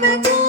Remember